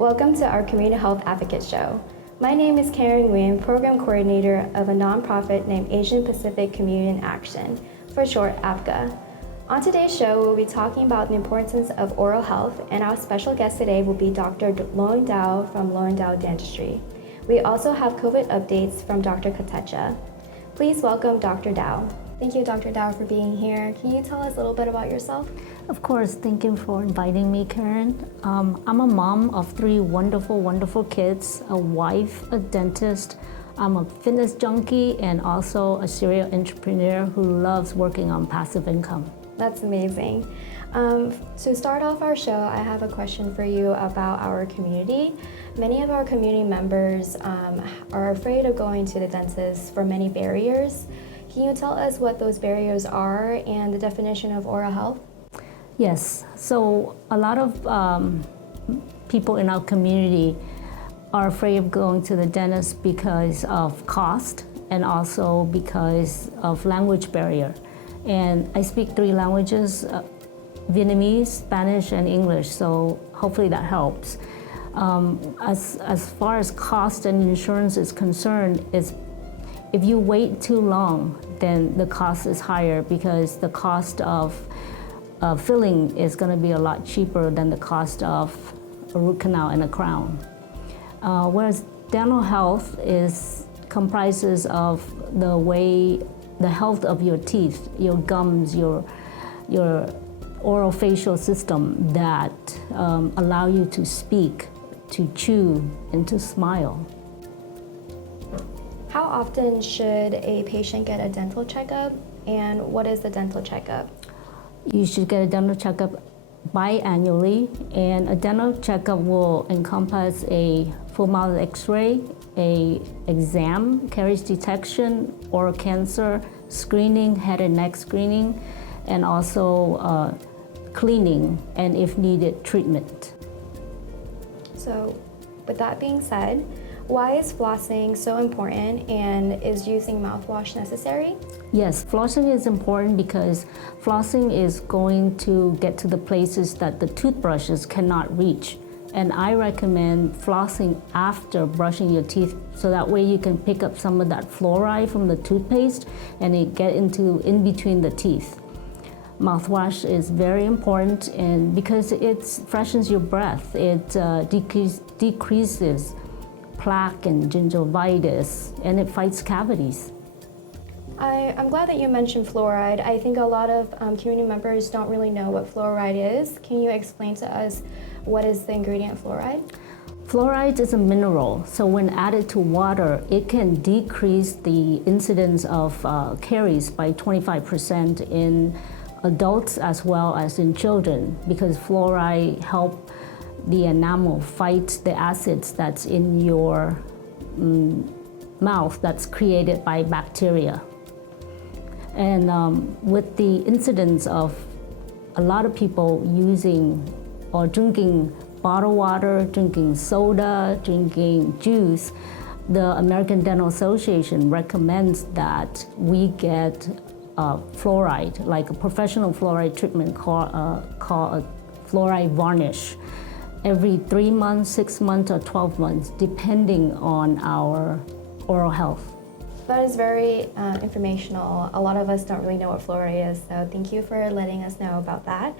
Welcome to our Community Health Advocate Show. My name is Karen Nguyen, Program Coordinator of a nonprofit named Asian Pacific Community in Action, for short APCA. On today's show, we'll be talking about the importance of oral health, and our special guest today will be Dr. Loan Dao from Loan Dao Dentistry. We also have COVID updates from Dr. Katecha. Please welcome Dr. Dao. Thank you, Dr. Dao, for being here. Can you tell us a little bit about yourself? Of course, thank you for inviting me, Karen. I'm a mom of three wonderful kids, a wife, a dentist. I'm a fitness junkie and also a serial entrepreneur who loves working on passive income. That's amazing. To start off our show, I have a question for you about our community. Many of our community members are afraid of going to the dentist for many barriers. Can you tell us what those barriers are and the definition of oral health? Yes, so a lot of people in our community are afraid of going to the dentist because of cost and also because of language barrier. And I speak three languages, Vietnamese, Spanish, and English, so hopefully that helps. As far as cost and insurance is concerned, if you wait too long, then the cost is higher because the cost of filling is going to be a lot cheaper than the cost of a root canal and a crown. Whereas dental health comprises of the health of your teeth, your gums, your oral-facial system that allow you to speak, to chew, and to smile. How often should a patient get a dental checkup, and what is the dental checkup? You should get a dental checkup biannually, and a dental checkup will encompass a full mouth x-ray, a exam, caries detection, oral cancer screening, head and neck screening, and also cleaning, and if needed, treatment. So, with that being said, why is flossing so important, and is using mouthwash necessary? Yes, flossing is important because flossing is going to get to the places that the toothbrushes cannot reach. And I recommend flossing after brushing your teeth so that way you can pick up some of that fluoride from the toothpaste and it get in between the teeth. Mouthwash is very important, and because it freshens your breath, it decreases plaque and gingivitis, and it fights cavities. I'm glad that you mentioned fluoride. I think a lot of community members don't really know what fluoride is. Can you explain to us what is the ingredient fluoride? Fluoride is a mineral, so when added to water, it can decrease the incidence of caries by 25% in adults as well as in children, because fluoride helps the enamel fight the acids that's in your mouth that's created by bacteria. And with the incidence of a lot of people using or drinking bottled water, drinking soda, drinking juice, the American Dental Association recommends that we get fluoride, like a professional fluoride treatment called a fluoride varnish, every 3 months, 6 months, or 12 months, depending on our oral health. That is very informational. A lot of us don't really know what fluoride is, so thank you for letting us know about that.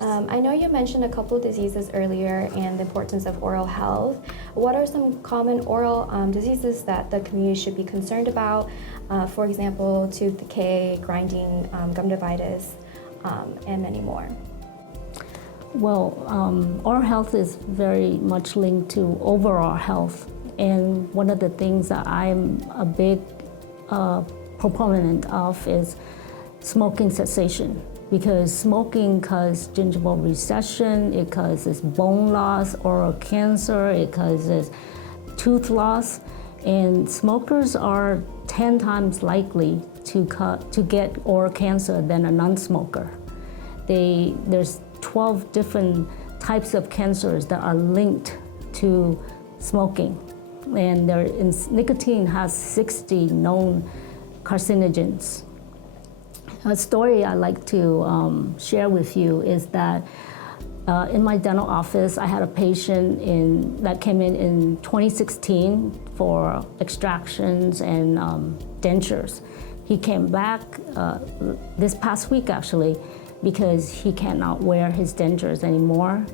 I know you mentioned a couple of diseases earlier and the importance of oral health. What are some common oral diseases that the community should be concerned about? For example, tooth decay, grinding, gumdivitis, and many more. Well, oral health is very much linked to overall health, and one of the things that I'm a big proponent of is smoking cessation, because smoking causes gingival recession, it causes bone loss, oral cancer, it causes tooth loss, and smokers are 10 times likely to get oral cancer than a non-smoker. There's 12 different types of cancers that are linked to smoking. And nicotine has 60 known carcinogens. A story I like to share with you is that In my dental office, I had a patient that came in 2016 for extractions and dentures. He came back this past week actually because he cannot wear his dentures anymore.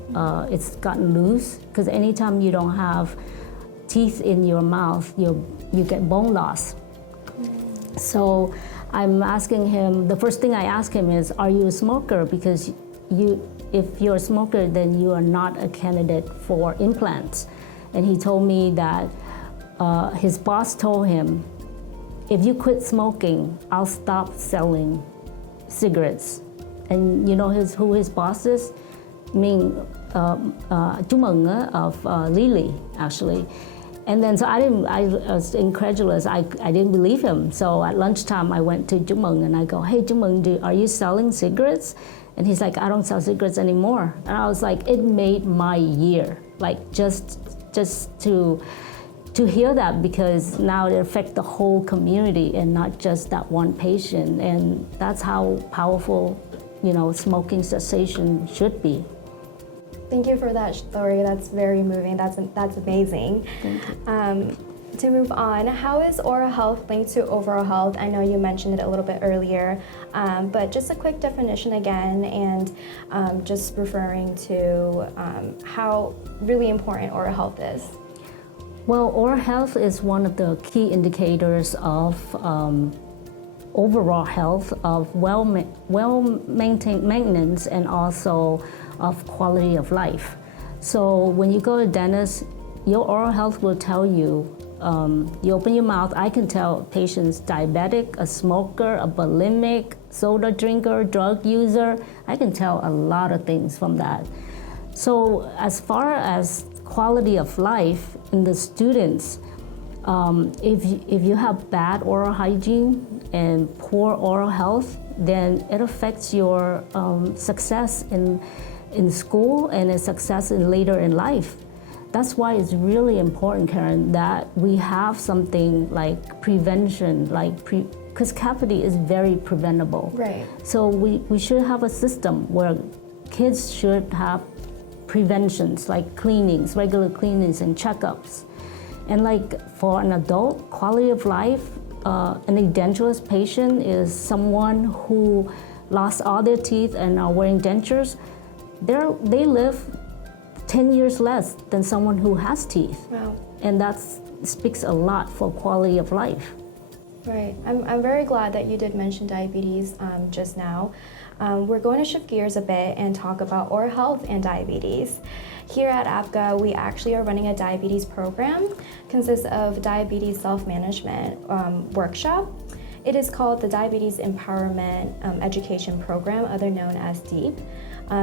It's gotten loose because anytime you don't have teeth in your mouth, you get bone loss. So I'm asking him, the first thing I ask him is, are you a smoker? Because if you're a smoker, then you are not a candidate for implants. And he told me that his boss told him, if you quit smoking, I'll stop selling cigarettes. And you know who his boss is? Ming Chú Mừng of Lily, actually. And then so I was incredulous. I didn't believe him. So at lunchtime, I went to Chú Mừng and I go, hey, Chú Mừng, are you selling cigarettes? And he's like, I don't sell cigarettes anymore. And I was like, it made my year, like just to hear that, because now it affects the whole community and not just that one patient. And that's how powerful, smoking cessation should be. Thank you for that story. That's very moving. That's amazing. Thank you. To move on, how is oral health linked to overall health? I know you mentioned it a little bit earlier, but just a quick definition again, and just referring to how really important oral health is. Well, oral health is one of the key indicators of overall health, of well-maintained maintenance, and also of quality of life. So when you go to dentist, your oral health will tell you, you open your mouth, I can tell patients diabetic, a smoker, a bulimic, soda drinker, drug user. I can tell a lot of things from that. So as far as quality of life in the students, if you have bad oral hygiene and poor oral health, then it affects your success in school and a success later in life. That's why it's really important, Karen, that we have something like prevention, because cavity is very preventable. Right. So we should have a system where kids should have preventions, like cleanings, regular cleanings and checkups. And like for an adult, quality of life, an edentulous patient is someone who lost all their teeth and are wearing dentures. They live 10 years less than someone who has teeth. Wow. And that speaks a lot for quality of life. Right. I'm very glad that you did mention diabetes just now. We're going to shift gears a bit and talk about oral health and diabetes. Here at APCA, we actually are running a diabetes program, consists of diabetes self-management workshop. It is called the Diabetes Empowerment Education Program, other known as DEEP.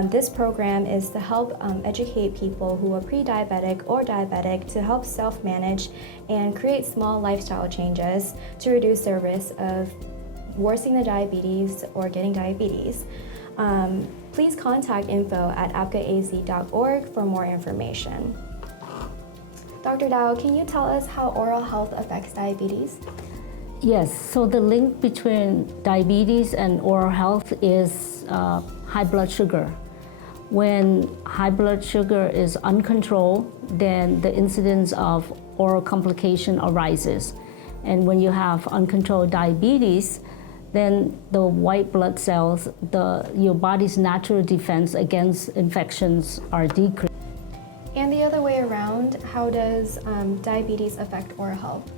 This program is to help educate people who are pre-diabetic or diabetic to help self-manage and create small lifestyle changes to reduce their risk of worsening the diabetes or getting diabetes. Please contact info@apcaaz.org for more information. Dr. Dao, can you tell us how oral health affects diabetes? Yes, so the link between diabetes and oral health is high blood sugar. When high blood sugar is uncontrolled, then the incidence of oral complication arises. And when you have uncontrolled diabetes, then the white blood cells, your body's natural defense against infections are decreased. And the other way around, how does diabetes affect oral health?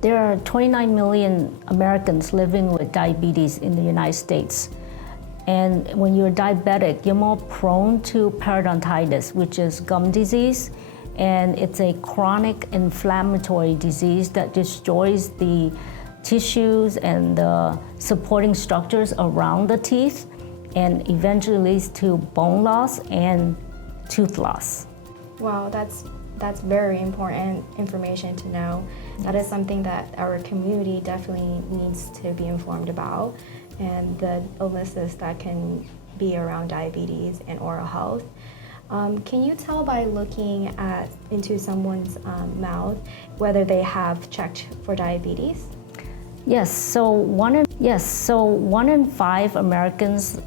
There are 29 million Americans living with diabetes in the United States. And when you're diabetic, you're more prone to periodontitis, which is gum disease. And it's a chronic inflammatory disease that destroys the tissues and the supporting structures around the teeth and eventually leads to bone loss and tooth loss. Wow, that's very important information to know. That is something that our community definitely needs to be informed about, and the illnesses that can be around diabetes and oral health. Can you tell by looking into someone's mouth whether they have checked for diabetes? Yes, so one in 5 Americans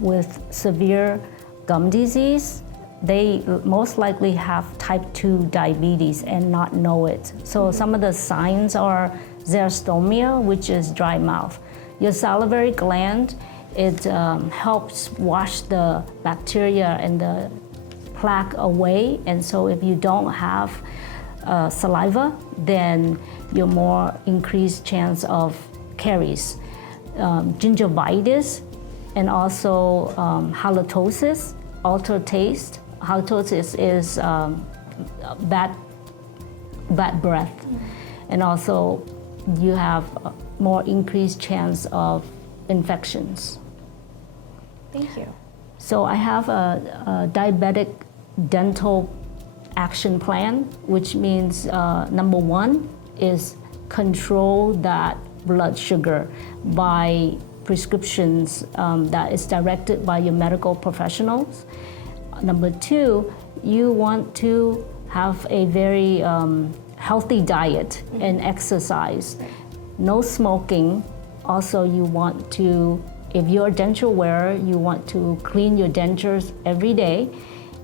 with severe gum disease, they most likely have type 2 diabetes and not know it. So some of the signs are xerostomia, which is dry mouth. Your salivary gland, it helps wash the bacteria and the plaque away. And so if you don't have saliva, then you're more increased chance of caries. Gingivitis and also halitosis, altered taste. Halitosis is bad breath. And also you have more increased chance of infections. Thank you. So I have a diabetic dental action plan, which means number one is control that blood sugar by prescriptions that is directed by your medical professionals. Number two, you want to have a very healthy diet and exercise. No smoking. Also, you want to, if you're a denture wearer, you want to clean your dentures every day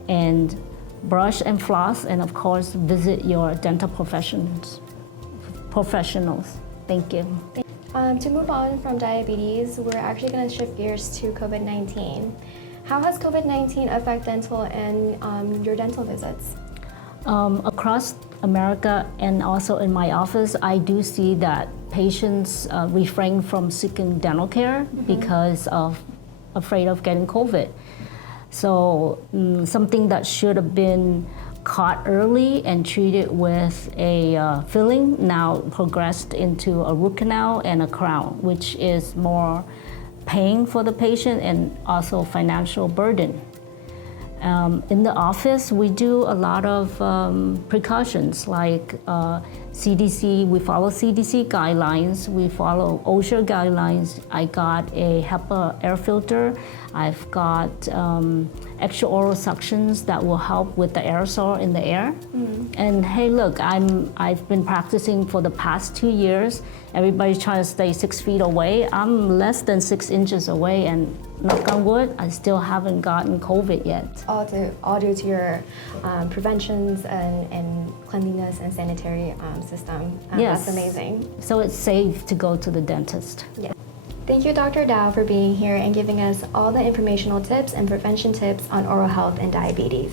and brush and floss, and of course, visit your dental professionals. Thank you. To move on from diabetes, we're actually going to shift gears to COVID-19. How has COVID-19 affected dental and your dental visits? Across America and also in my office, I do see that patients refrain from seeking dental care because of afraid of getting COVID. So something that should have been caught early and treated with a filling now progressed into a root canal and a crown, which is more pain for the patient and also financial burden. In the office, we do a lot of precautions like CDC, we follow CDC guidelines, we follow OSHA guidelines. I got a HEPA air filter. I've got extraoral suctions that will help with the aerosol in the air. And hey, look, I've been practicing for the past 2 years. Everybody's trying to stay 6 feet away. I'm less than 6 inches away, and knock on wood, I still haven't gotten COVID yet. All due to your preventions and cleanliness and sanitary system. Yes. That's amazing. So it's safe to go to the dentist. Yeah. Thank you, Dr. Dow, for being here and giving us all the informational tips and prevention tips on oral health and diabetes.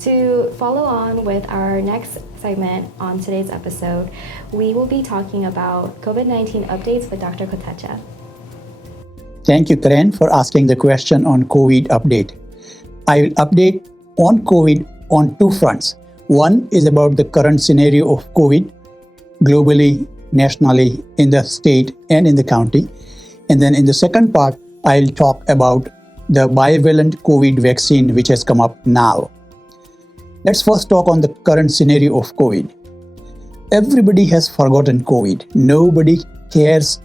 To follow on with our next segment on today's episode, we will be talking about COVID-19 updates with Dr. Kotecha. Thank you, Karen, for asking the question on COVID update. I will update on COVID on two fronts. One is about the current scenario of COVID globally, nationally, in the state and in the county. And then in the second part, I'll talk about the bivalent COVID vaccine which has come up now. Let's first talk on the current scenario of COVID. Everybody has forgotten COVID. Nobody cares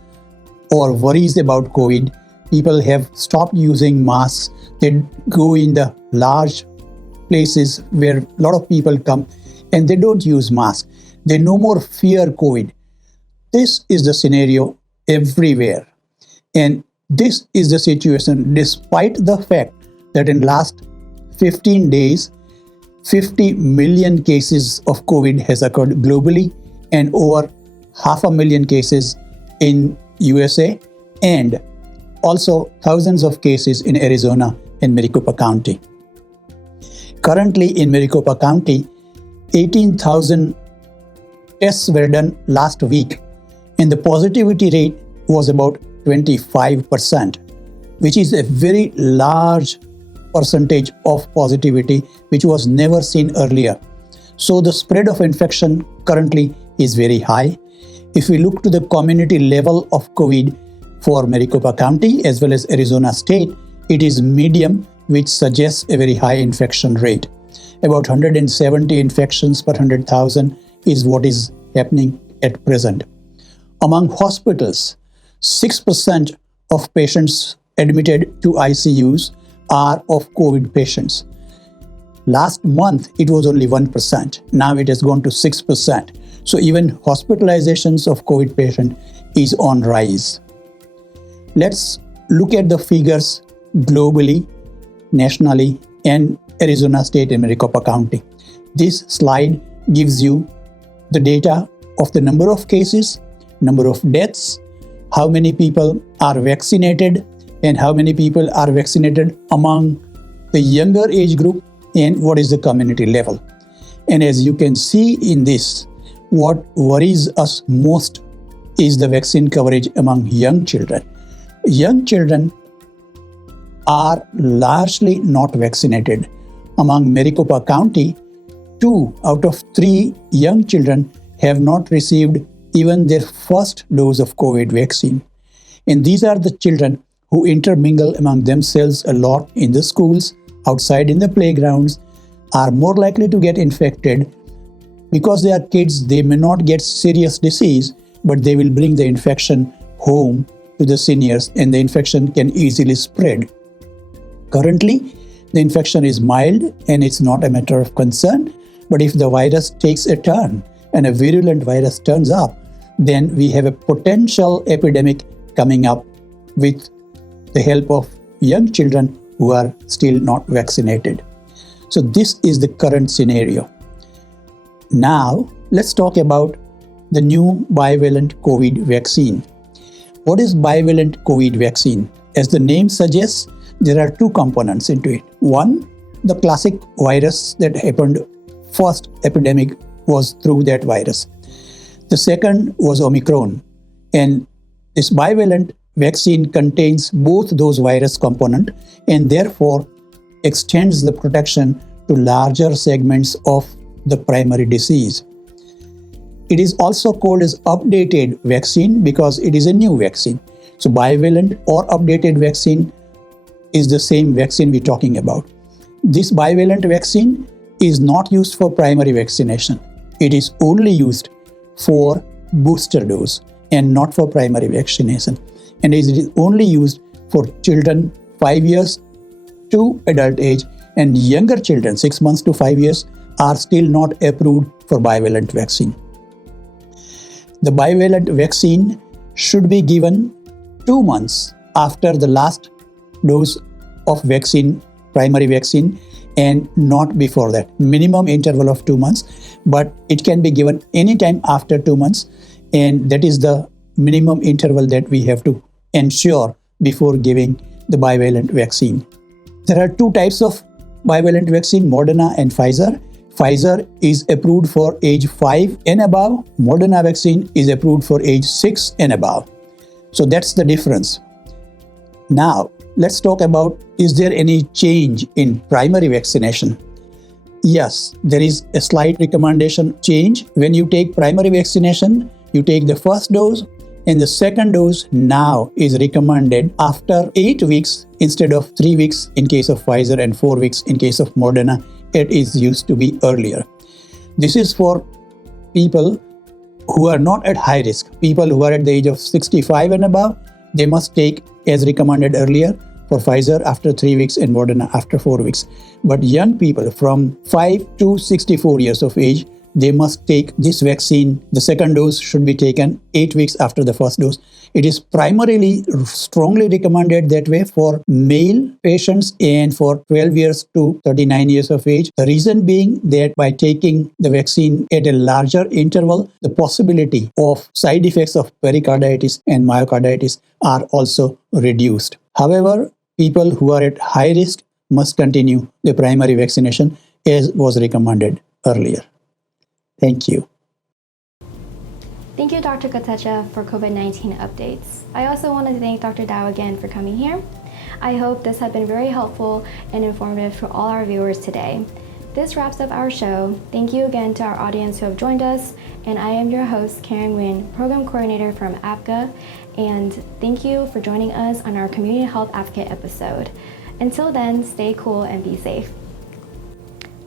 or worries about COVID. People have stopped using masks. They go in the large places where a lot of people come and they don't use masks. They no more fear COVID. This is the scenario everywhere. And this is the situation despite the fact that in last 15 days, 50 million cases of COVID has occurred globally and over 500,000 cases in USA and also thousands of cases in Arizona and Maricopa County. Currently in Maricopa County, 18,000 tests were done last week and the positivity rate was about 25%, which is a very large percentage of positivity which was never seen earlier. So the spread of infection currently is very high. If we look to the community level of COVID for Maricopa County as well as Arizona State, it is medium, which suggests a very high infection rate. About 170 infections per 100,000 is what is happening at present. Among hospitals, 6% of patients admitted to ICUs are of COVID patients. Last month, it was only 1%. Now it has gone to 6%. So even hospitalizations of COVID patient is on rise. Let's look at the figures globally. nationally and Arizona State and Maricopa County. This slide gives you the data of the number of cases, number of deaths, how many people are vaccinated, and how many people are vaccinated among the younger age group, and what is the community level. And as you can see in this, what worries us most is the vaccine coverage among young children. Young children are largely not vaccinated. Among Maricopa County, 2 out of 3 young children have not received even their first dose of COVID vaccine. And these are the children who intermingle among themselves a lot in the schools, outside in the playgrounds, are more likely to get infected. Because they are kids, they may not get serious disease, but they will bring the infection home to the seniors, and the infection can easily spread. Currently, the infection is mild and it's not a matter of concern, but if the virus takes a turn and a virulent virus turns up, then we have a potential epidemic coming up with the help of young children who are still not vaccinated. So this is the current scenario. Now, let's talk about the new bivalent COVID vaccine. What is bivalent COVID vaccine? As the name suggests, there are 2 components into it. One, the classic virus that happened, first epidemic was through that virus. The second was Omicron. And this bivalent vaccine contains both those virus components and therefore extends the protection to larger segments of the primary disease. It is also called as updated vaccine because it is a new vaccine. So bivalent or updated vaccine is the same vaccine we're talking about. This bivalent vaccine is not used for primary vaccination. It is only used for booster dose and not for primary vaccination. And it is only used for children 5 years to adult age, and younger children 6 months to 5 years are still not approved for bivalent vaccine. The bivalent vaccine should be given 2 months after the last dose of vaccine, primary vaccine, and not before that. Minimum interval of 2 months, but it can be given anytime after 2 months, and that is the minimum interval that we have to ensure before giving the bivalent vaccine. There are 2 types of bivalent vaccine, Moderna and Pfizer. Pfizer is approved for age 5 and above. Moderna vaccine is approved for age 6 and above. So that's the difference. Now, let's talk about, is there any change in primary vaccination? Yes, there is a slight recommendation change. When you take primary vaccination, you take the first dose, and the second dose now is recommended after 8 weeks instead of 3 weeks in case of Pfizer and 4 weeks in case of Moderna. It is used to be earlier. This is for people who are not at high risk. People who are at the age of 65 and above, they must take as recommended earlier for Pfizer after 3 weeks and Moderna after 4 weeks. But young people from 5 to 64 years of age, they must take this vaccine. The second dose should be taken 8 weeks after the first dose. It is primarily strongly recommended that way for male patients and for 12 years to 39 years of age. The reason being that by taking the vaccine at a larger interval, the possibility of side effects of pericarditis and myocarditis are also reduced. However, people who are at high risk must continue the primary vaccination as was recommended earlier. Thank you. Thank you, Dr. Kotecha, for COVID-19 updates. I also want to thank Dr. Dow again for coming here. I hope this has been very helpful and informative for all our viewers today. This wraps up our show. Thank you again to our audience who have joined us, and I am your host, Karen Nguyen, Program Coordinator from APCA, and thank you for joining us on our Community Health Advocate episode. Until then, stay cool and be safe.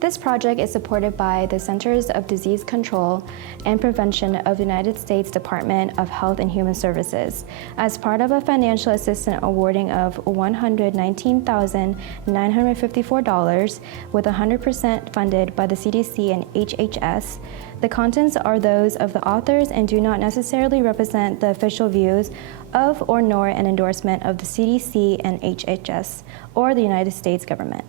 This project is supported by the Centers of Disease Control and Prevention of the United States Department of Health and Human Services as part of a financial assistance awarding of $119,954 with 100% funded by the CDC and HHS. The contents are those of the authors and do not necessarily represent the official views of or nor an endorsement of the CDC and HHS or the United States government.